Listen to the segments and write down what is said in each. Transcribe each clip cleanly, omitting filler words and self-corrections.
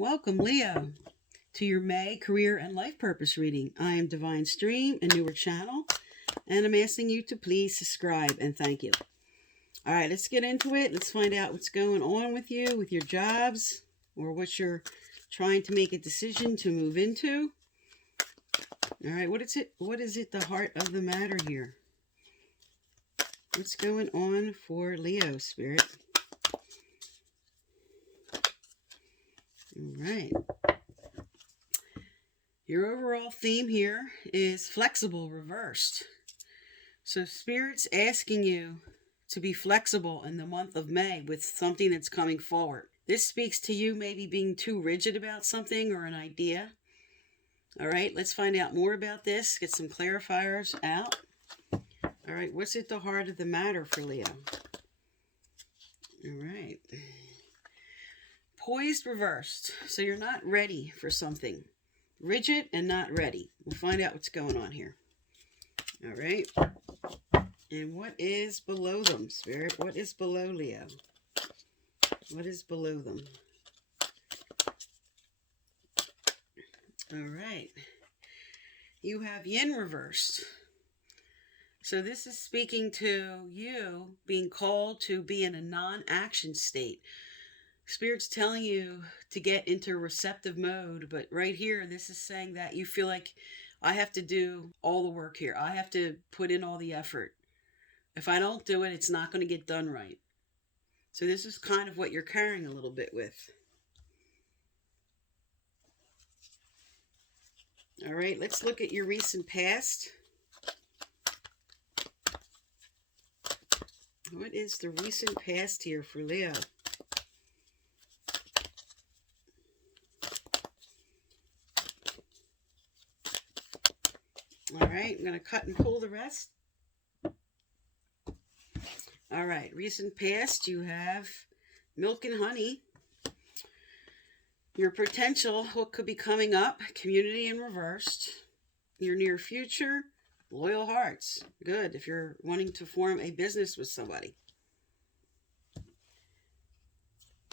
Welcome, Leo, to your May career and life purpose reading. I am Divine Stream, a newer channel, and I'm asking you to please subscribe and thank you. All right, let's get into it. Let's find out what's going on with you, with your jobs, or what you're trying to make a decision to move into. All right, what is it? What is it? The heart of the matter here. What's going on for Leo, Spirit? All right. Your overall theme here is flexible reversed. So Spirit's asking you to be flexible in the month of May with something that's coming forward. This speaks to you maybe being too rigid about something or an idea. All right, let's find out more about this. Get some clarifiers out. All right, what's at the heart of the matter for Leo? All right. Poised reversed. So you're not ready for something. Rigid and not ready. We'll find out what's going on here. All right. And what is below them, Spirit? What is below Leo? What is below them? All right. You have yin reversed. So this is speaking to you being called to be in a non-action state. Spirit's telling you to get into receptive mode, but right here, this is saying that you feel like I have to do all the work here. I have to put in all the effort. If I don't do it, it's not going to get done right. So this is kind of what you're carrying a little bit with. All right, let's look at your recent past. What is the recent past here for Leo? All right, I'm going to cut and pull the rest. All right, recent past, you have milk and honey. Your potential, what could be coming up, community in reversed. Your near future, loyal hearts. Good, if you're wanting to form a business with somebody.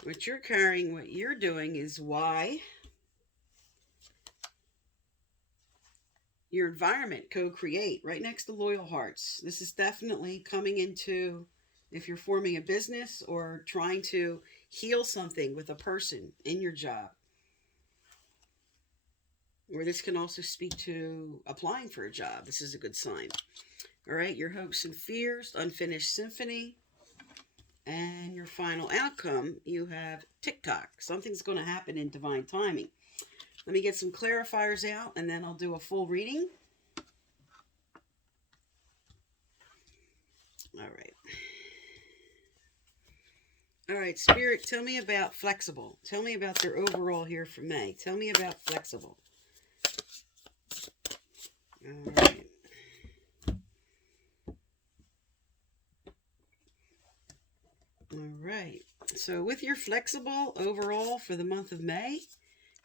What you're carrying, what you're doing is why. Your environment, co-create, right next to loyal hearts. This is definitely coming into if you're forming a business or trying to heal something with a person in your job. Or this can also speak to applying for a job. This is a good sign. All right, your hopes and fears, unfinished symphony. And your final outcome, you have TikTok. Something's going to happen in divine timing. Let me get some clarifiers out, and then I'll do a full reading. All right. All right, Spirit, tell me about flexible. Tell me about their overall here for May. Tell me about flexible. All right. All right. So with your flexible overall for the month of May,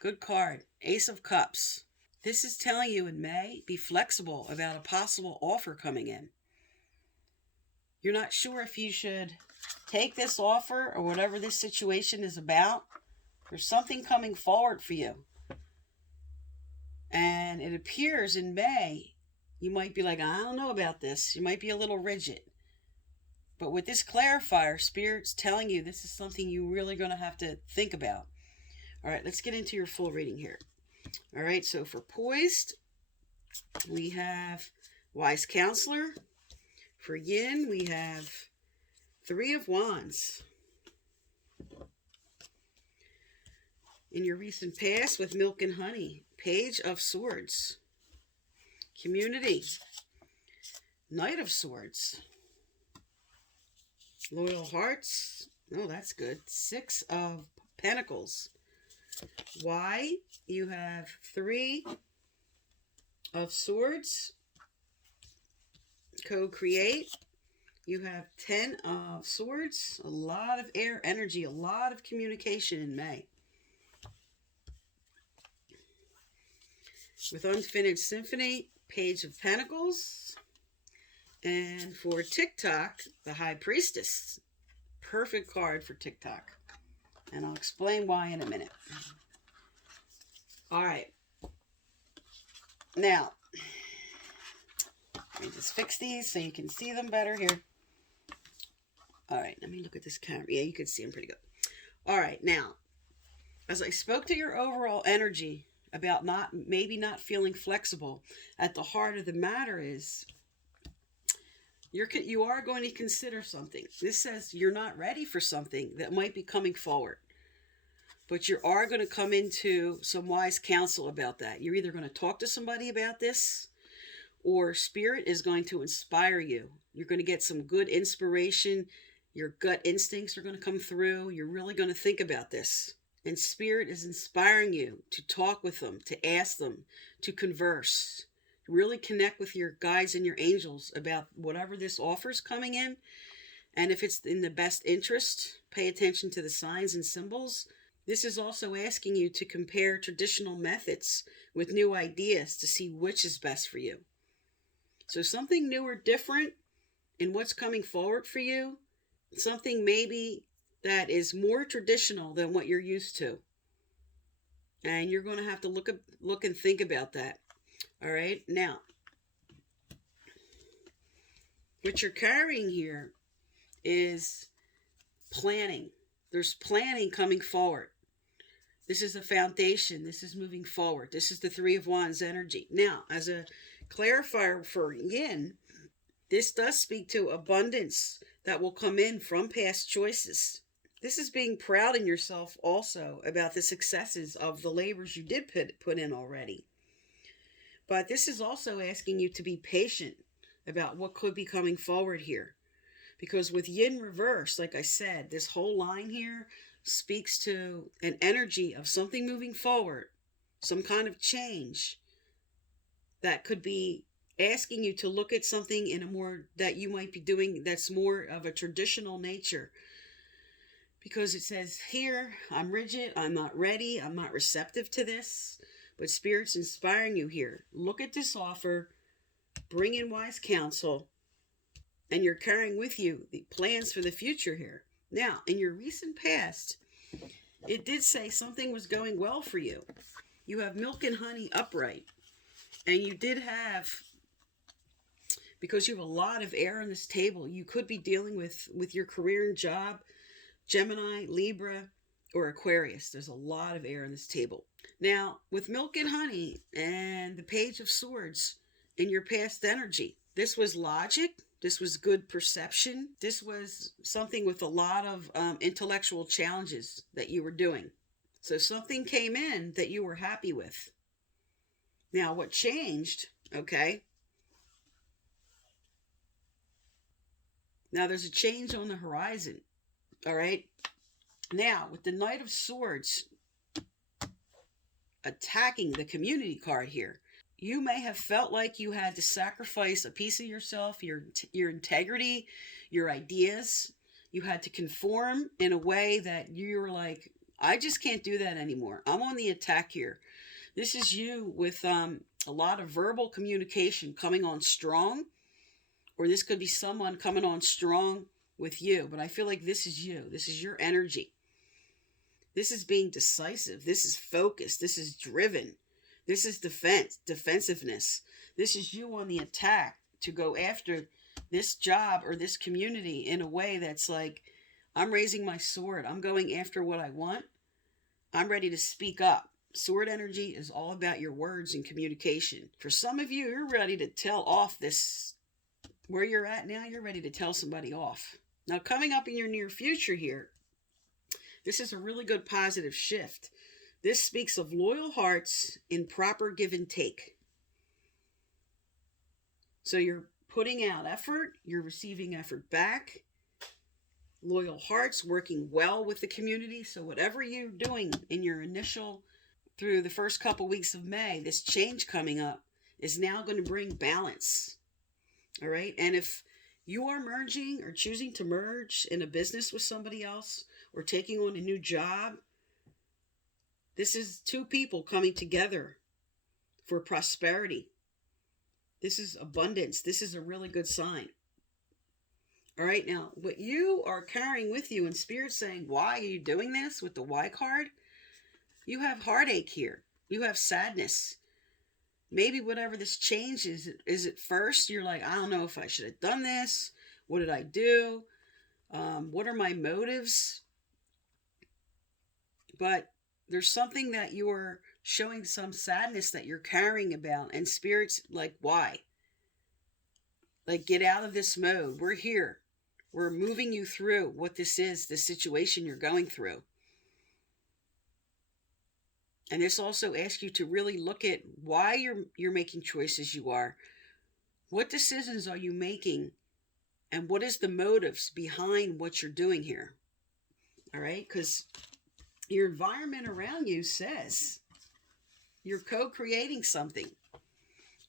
good card, Ace of Cups. This is telling you in May, be flexible about a possible offer coming in. You're not sure if you should take this offer or whatever this situation is about. There's something coming forward for you. And it appears in May, you might be like, I don't know about this. You might be a little rigid. But with this clarifier, Spirit's telling you this is something you're really going to have to think about. All right, let's get into your full reading here. All right, so for poised, we have wise counselor. For yin, we have 3 of Wands. In your recent past with milk and honey, Page of Swords. Community, Knight of Swords. Loyal hearts. Oh, that's good. 6 of Pentacles. Why? You have 3 of Swords. Co-create. You have 10 of Swords. A lot of air energy. A lot of communication in May. With unfinished symphony, Page of Pentacles. And for TikTok, the High Priestess. Perfect card for TikTok. And I'll explain why in a minute. All right. Now, let me just fix these so you can see them better here. All right, let me look at this camera. Yeah, you can see them pretty good. All right, now, as I spoke to your overall energy about maybe not feeling flexible, at the heart of the matter is you are going to consider something. This says you're not ready for something that might be coming forward. But you are going to come into some wise counsel about that. You're either going to talk to somebody about this, or Spirit is going to inspire you. You're going to get some good inspiration. Your gut instincts are going to come through. You're really going to think about this. And Spirit is inspiring you to talk with them, to ask them, to converse. Really connect with your guides and your angels about whatever this offer's coming in. And if it's in the best interest, pay attention to the signs and symbols. This is also asking you to compare traditional methods with new ideas to see which is best for you. So something new or different in what's coming forward for you, something maybe that is more traditional than what you're used to. And you're going to have to look and think about that. All right. Now, what you're carrying here is planning. There's planning coming forward. This is a foundation. This is moving forward. This is the Three of Wands energy. Now, as a clarifier for Yin, this does speak to abundance that will come in from past choices. This is being proud in yourself also about the successes of the labors you did put in already. But this is also asking you to be patient about what could be coming forward here. Because with Yin reverse, like I said, this whole line here speaks to an energy of something moving forward, some kind of change that could be asking you to look at something in a more that you might be doing that's more of a traditional nature. Because it says here, I'm rigid, I'm not ready, I'm not receptive to this, but Spirit's inspiring you here. Look at this offer, bring in wise counsel, and you're carrying with you the plans for the future here. Now, in your recent past, it did say something was going well for you. You have milk and honey upright. And you did have, because you have a lot of air on this table, you could be dealing with your career and job, Gemini, Libra, or Aquarius. There's a lot of air on this table. Now, with milk and honey and the Page of Swords in your past energy, this was logic. This was good perception. This was something with a lot of intellectual challenges that you were doing. So something came in that you were happy with. Now, what changed, okay? Now, there's a change on the horizon, all right? Now, with the Knight of Swords attacking the community card here, you may have felt like you had to sacrifice a piece of yourself, your integrity, your ideas. You had to conform in a way that you were like, I just can't do that anymore. I'm on the attack here. This is you with a lot of verbal communication coming on strong, or this could be someone coming on strong with you. But I feel like this is you. This is your energy. This is being decisive. This is focused. This is driven. This is defensiveness. This is you on the attack to go after this job or this community in a way that's like, I'm raising my sword. I'm going after what I want. I'm ready to speak up. Sword energy is all about your words and communication. For some of you, you're ready to tell off this, where you're at now, you're ready to tell somebody off. Now, coming up in your near future here, this is a really good positive shift. This speaks of loyal hearts in proper give and take. So you're putting out effort, you're receiving effort back. Loyal hearts working well with the community. So whatever you're doing in your initial, through the first couple weeks of May, this change coming up is now going to bring balance. All right. And if you are merging or choosing to merge in a business with somebody else or taking on a new job, this is two people coming together for prosperity. This is abundance. This is a really good sign. All right, now, what you are carrying with you, and Spirit saying, why are you doing this with the Y card? You have heartache here. You have sadness. Maybe whatever this change is at first, you're like, I don't know if I should have done this. What did I do? What are my motives? But there's something that you're showing some sadness that you're carrying about. And Spirit's like, why? Like, get out of this mode. We're here. We're moving you through what this is, the situation you're going through. And this also asks you to really look at why you're making choices you are. What decisions are you making? And what is the motives behind what you're doing here? All right? Because your environment around you says you're co-creating something.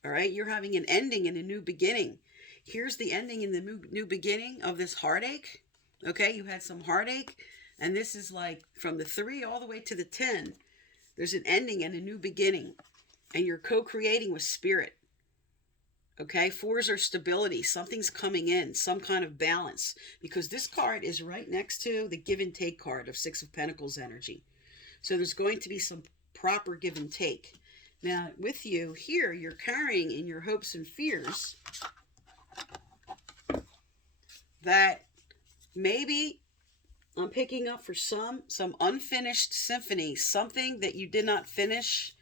All right? You're having an ending and a new beginning. Here's the ending and the new beginning of this heartache. Okay? You had some heartache. And this is like from the 3 all the way to the 10. There's an ending and a new beginning. And you're co-creating with Spirit. Okay? 4s are stability. Something's coming in. Some kind of balance. Because this card is right next to the give and take card of 6 of Pentacles energy. So there's going to be some proper give and take. Now, with you here, you're carrying in your hopes and fears that maybe I'm picking up for some unfinished symphony, something that you did not finish.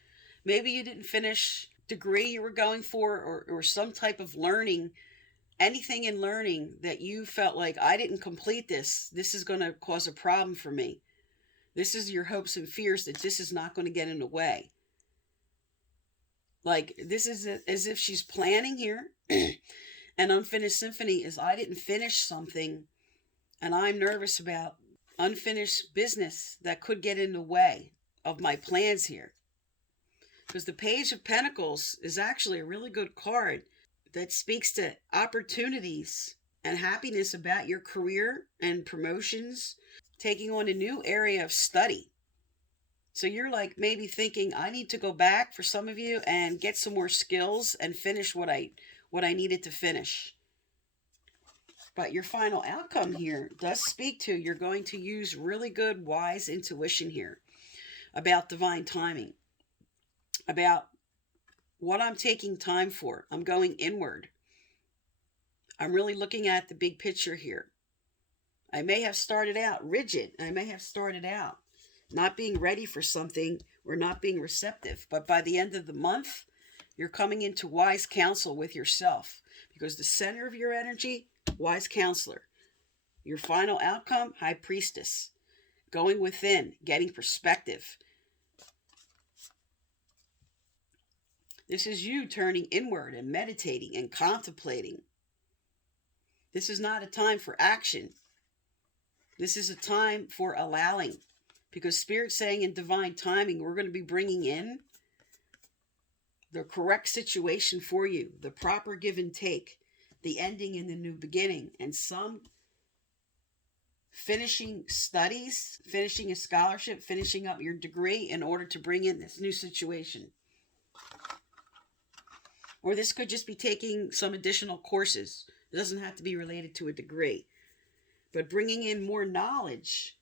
Maybe you didn't finish degree you were going for, or some type of learning, anything in learning that you felt like, I didn't complete this. This is going to cause a problem for me. This is your hopes and fears that this is not going to get in the way. Like, this is as if she's planning here. An unfinished symphony is, I didn't finish something, and I'm nervous about unfinished business that could get in the way of my plans here. Because the Page of Pentacles is actually a really good card that speaks to opportunities and happiness about your career and promotions, taking on a new area of study. So you're like maybe thinking, I need to go back, for some of you, and get some more skills and finish what I needed to finish. But your final outcome here does speak to, you're going to use really good, wise intuition here about divine timing, about what I'm taking time for. I'm going inward. I'm really looking at the big picture here. I may have started out rigid. I may have started out not being ready for something or not being receptive. But by the end of the month, you're coming into wise counsel with yourself. Because the center of your energy, wise counselor. Your final outcome, high priestess. Going within, getting perspective. This is you turning inward and meditating and contemplating. This is not a time for action. This is a time for allowing. Because Spirit's saying in divine timing, we're going to be bringing in the correct situation for you. The proper give and take. The ending and the new beginning. And some finishing studies, finishing a scholarship, finishing up your degree in order to bring in this new situation. Or this could just be taking some additional courses. It doesn't have to be related to a degree. But bringing in more knowledge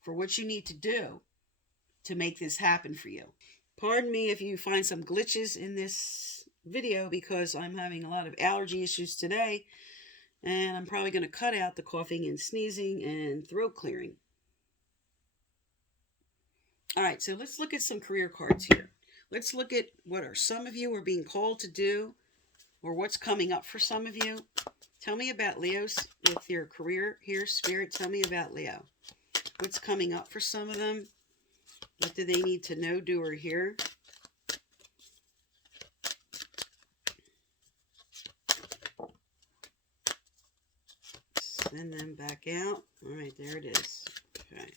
for what you need to do to make this happen for you. Pardon me if you find some glitches in this video because I'm having a lot of allergy issues today. And I'm probably going to cut out the coughing and sneezing and throat clearing. All right, so let's look at some career cards here. Let's look at what are some of you are being called to do, or what's coming up for some of you. Tell me about Leo's with your career here, Spirit. Tell me about Leo. What's coming up for some of them? What do they need to know, do, or hear? Send them back out. All right, there it is. Okay.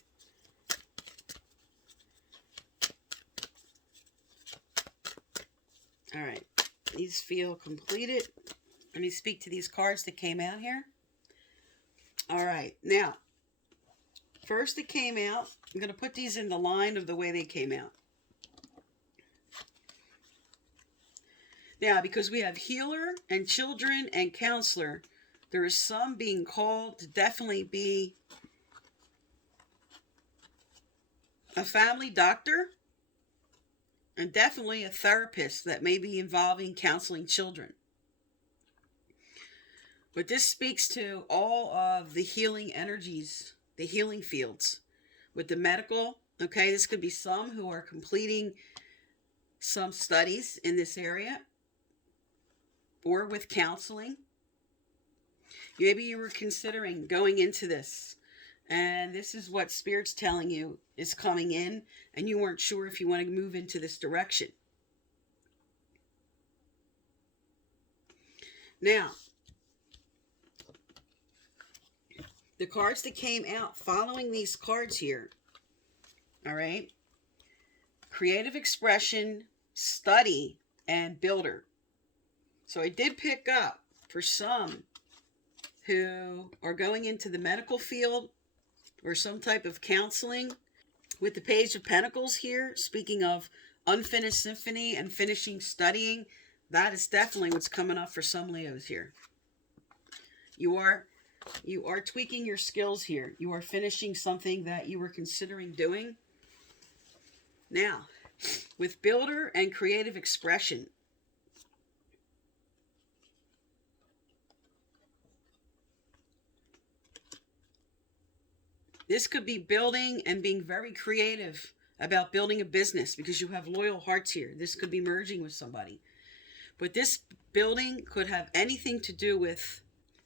All right, these feel completed. Let me speak to these cards that came out here. All right, now, first it came out, I'm going to put these in the line of the way they came out. Now, because we have healer and children and counselor, there is some being called to definitely be a family doctor, And definitely a therapist that may be involving counseling children. But this speaks to all of the healing energies, the healing fields. With the medical, okay, this could be some who are completing some studies in this area, or with counseling. Maybe you were considering going into this, and this is what Spirit's telling you is coming in, and you weren't sure if you want to move into this direction. Now, the cards that came out following these cards here, all right, creative expression, study, and builder. So I did pick up for some who are going into the medical field or some type of counseling. With the Page of Pentacles here, speaking of unfinished symphony and finishing studying, that is definitely what's coming up for some Leos here. You are tweaking your skills here. You are finishing something that you were considering doing. Now, with builder and creative expression, this could be building and being very creative about building a business because you have loyal hearts here. This could be merging with somebody. But this building could have anything to do with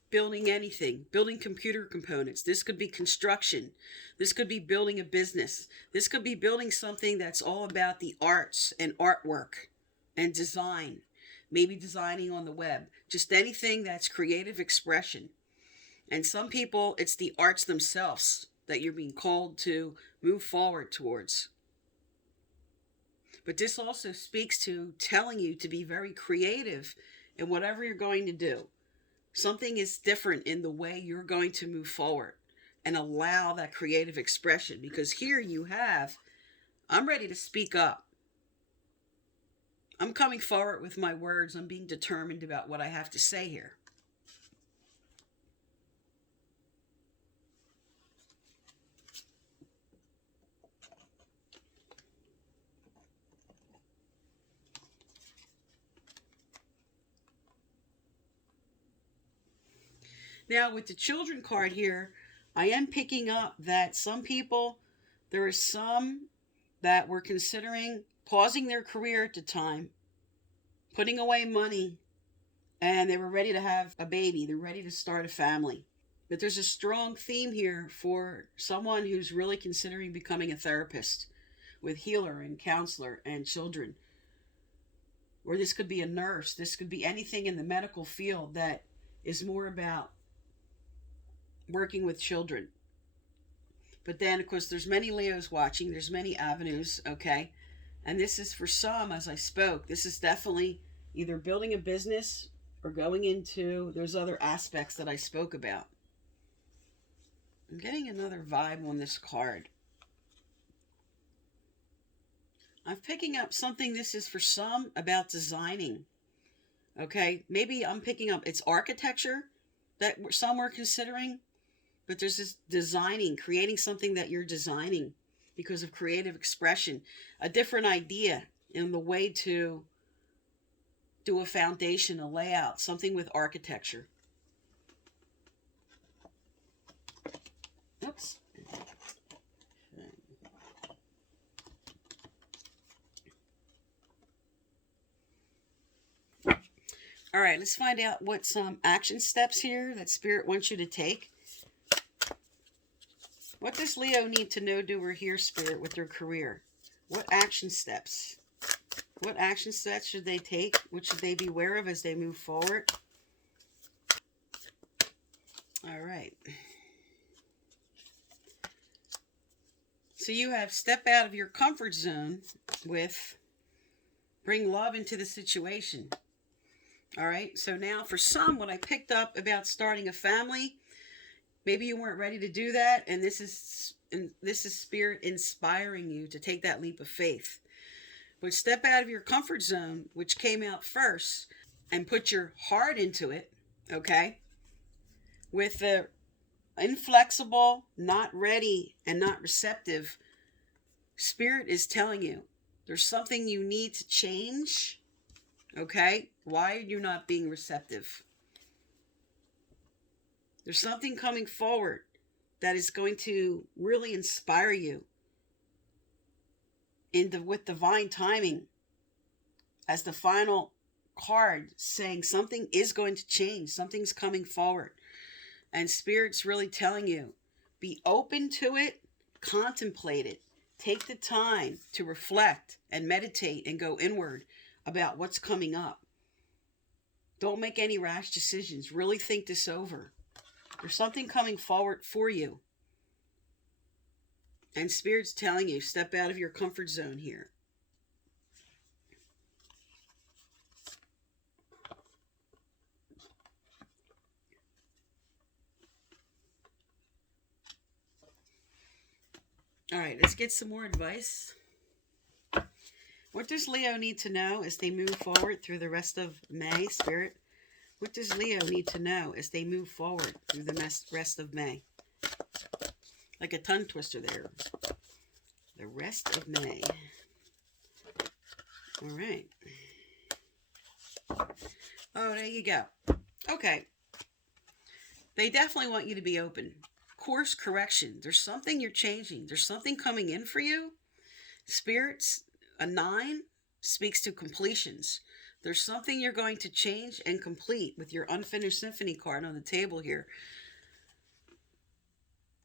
building anything, building computer components. This could be construction. This could be building a business. This could be building something that's all about the arts and artwork and design. Maybe designing on the web. Just anything that's creative expression. And some people, it's the arts themselves that you're being called to move forward towards. But this also speaks to telling you to be very creative in whatever you're going to do. Something is different in the way you're going to move forward and allow that creative expression. Because here you have, I'm ready to speak up. I'm coming forward with my words. I'm being determined about what I have to say here. Now, with the children card here, I am picking up that some people, there are some that were considering pausing their career at the time, putting away money, and they were ready to have a baby. They're ready to start a family. But there's a strong theme here for someone who's really considering becoming a therapist with healer and counselor and children. Or this could be a nurse. This could be anything in the medical field that is more about working with children. But then, of course, there's many Leos watching. There's many avenues, okay? And this is for some, as I spoke, this is definitely either building a business or going into those other aspects that I spoke about. I'm getting another vibe on this card. I'm picking up something, this is for some, about designing. Okay? Maybe I'm picking up, it's architecture that some were considering. But there's this designing, creating something that you're designing because of creative expression. A different idea in the way to do a foundation, a layout, something with architecture. Oops. All right, let's find out what some action steps here that Spirit wants you to take. What does Leo need to know, do, or hear, Spirit, with their career? What action steps? What action steps should they take? What should they be aware of as they move forward? All right. So you have step out of your comfort zone with bring love into the situation. All right. So now for some, what I picked up about starting a family, maybe you weren't ready to do that, and this is Spirit inspiring you to take that leap of faith. But step out of your comfort zone, which came out first, and put your heart into it, okay? With the inflexible, not ready, and not receptive, Spirit is telling you, There's something you need to change. Okay? Why are you not being receptive? There's something coming forward that is going to really inspire you with divine timing as the final card, saying something is going to change. Something's coming forward. And Spirit's really telling you, be open to it, contemplate it. Take the time to reflect and meditate and go inward about what's coming up. Don't make any rash decisions. Really think this over. There's something coming forward for you. And Spirit's telling you, step out of your comfort zone here. All right, let's get some more advice. What does Leo need to know as they move forward through the rest of May, Spirit? What does Leo need to know as they move forward through the rest of May? Like a tongue twister there. The rest of May. All right. Oh, there you go. Okay. They definitely want you to be open. Course correction. There's something you're changing. There's something coming in for you. Spirits, a 9 speaks to completions. There's something you're going to change and complete with your unfinished symphony card on the table here.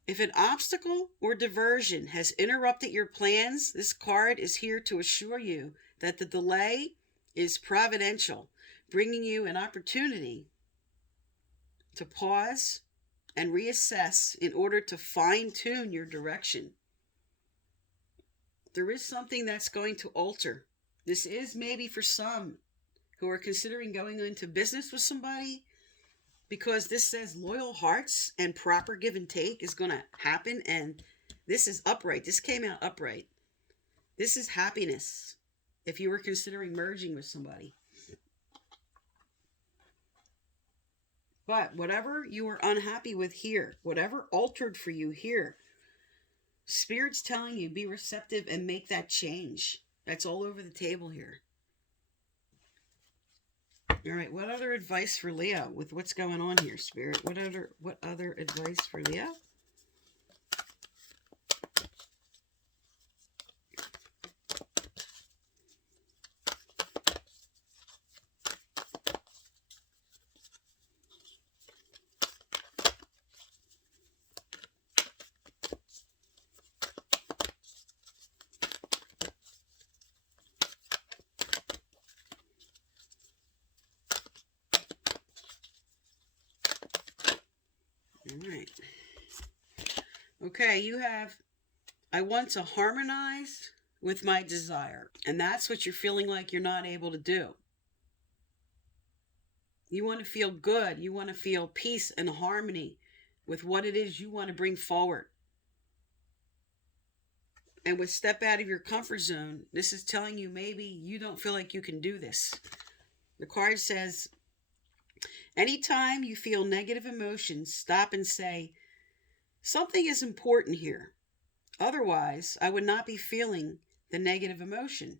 If an obstacle or diversion has interrupted your plans, this card is here to assure you that the delay is providential, bringing you an opportunity to pause and reassess in order to fine-tune your direction. There is something that's going to alter. This is maybe for some who are considering going into business with somebody, because this says loyal hearts and proper give and take is going to happen. And this is upright. This came out upright. This is happiness if you were considering merging with somebody. But whatever you were unhappy with here, whatever altered for you here, Spirit's telling you, be receptive and make that change. That's all over the table here. All right, what other advice for Leo with what's going on here, Spirit? What other advice for Leo? All right. Okay, you have, I want to harmonize with my desire. And that's what you're feeling like you're not able to do. You want to feel good. You want to feel peace and harmony with what it is you want to bring forward. And with step out of your comfort zone, this is telling you maybe you don't feel like you can do this. The card says, anytime you feel negative emotions, stop and say, something is important here. Otherwise, I would not be feeling the negative emotion.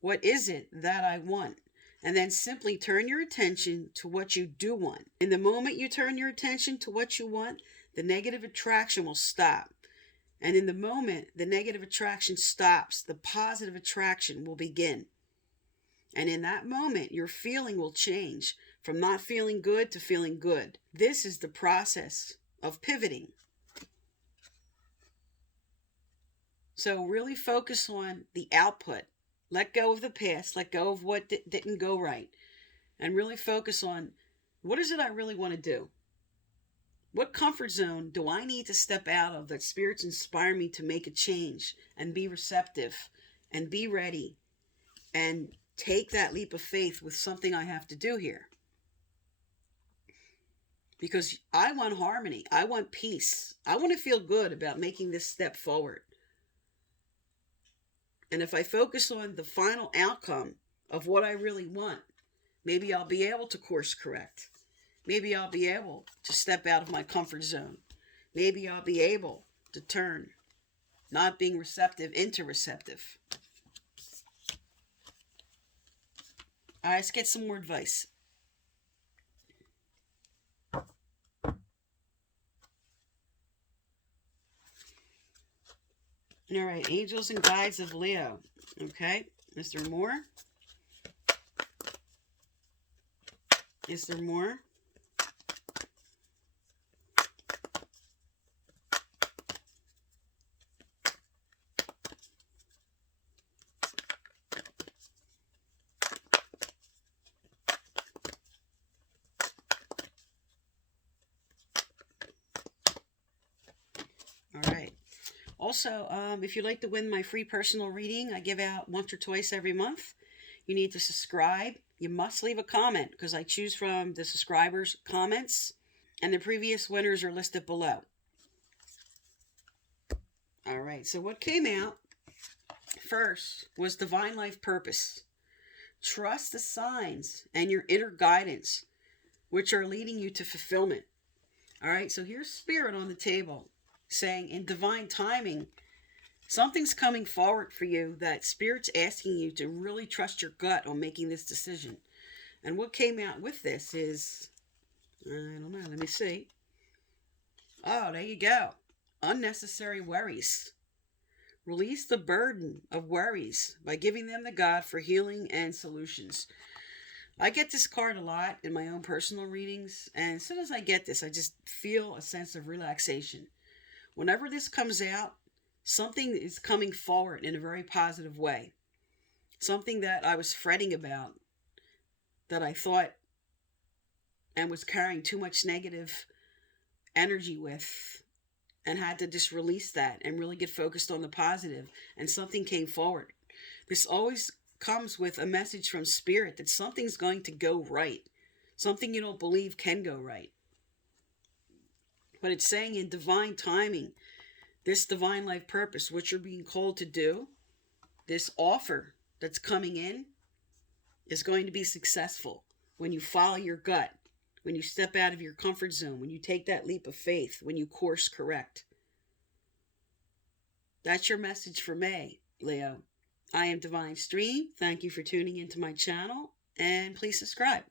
What is it that I want? And then simply turn your attention to what you do want. In the moment you turn your attention to what you want, the negative attraction will stop. And in the moment the negative attraction stops, the positive attraction will begin. And in that moment, your feeling will change from not feeling good to feeling good. This is the process of pivoting. So really focus on the output. Let go of the past. Let go of what didn't go right. And really focus on, what is it I really want to do? What comfort zone do I need to step out of that spirits inspire me to make a change and be receptive and be ready and take that leap of faith with something I have to do here? Because I want harmony. I want peace. I want to feel good about making this step forward. And if I focus on the final outcome of what I really want, maybe I'll be able to course correct. Maybe I'll be able to step out of my comfort zone. Maybe I'll be able to turn not being receptive into receptive. All right, let's get some more advice. All right, angels and guides of Leo. Okay, is there more? Is there more? All right. Also, if you'd like to win my free personal reading, I give out once or twice every month. You need to subscribe. You must leave a comment because I choose from the subscribers' comments, and the previous winners are listed below. All right, so what came out first was Divine Life Purpose. Trust the signs and your inner guidance, which are leading you to fulfillment. All right, so here's Spirit on the table saying in divine timing, something's coming forward for you that Spirit's asking you to really trust your gut on making this decision. And what came out with this is, I don't know, let me see. Oh, there you go. Unnecessary worries. Release the burden of worries by giving them to God for healing and solutions. I get this card a lot in my own personal readings, and as soon as I get this, I just feel a sense of relaxation. Whenever this comes out, something is coming forward in a very positive way. Something that I was fretting about, that I thought and was carrying too much negative energy with, and had to just release that and really get focused on the positive, and something came forward. This always comes with a message from Spirit that something's going to go right. Something you don't believe can go right. But it's saying in divine timing, this divine life purpose, what you're being called to do, this offer that's coming in is going to be successful when you follow your gut, when you step out of your comfort zone, when you take that leap of faith, when you course correct. That's your message for May, Leo. I am Divine Stream. Thank you for tuning into my channel, and please subscribe.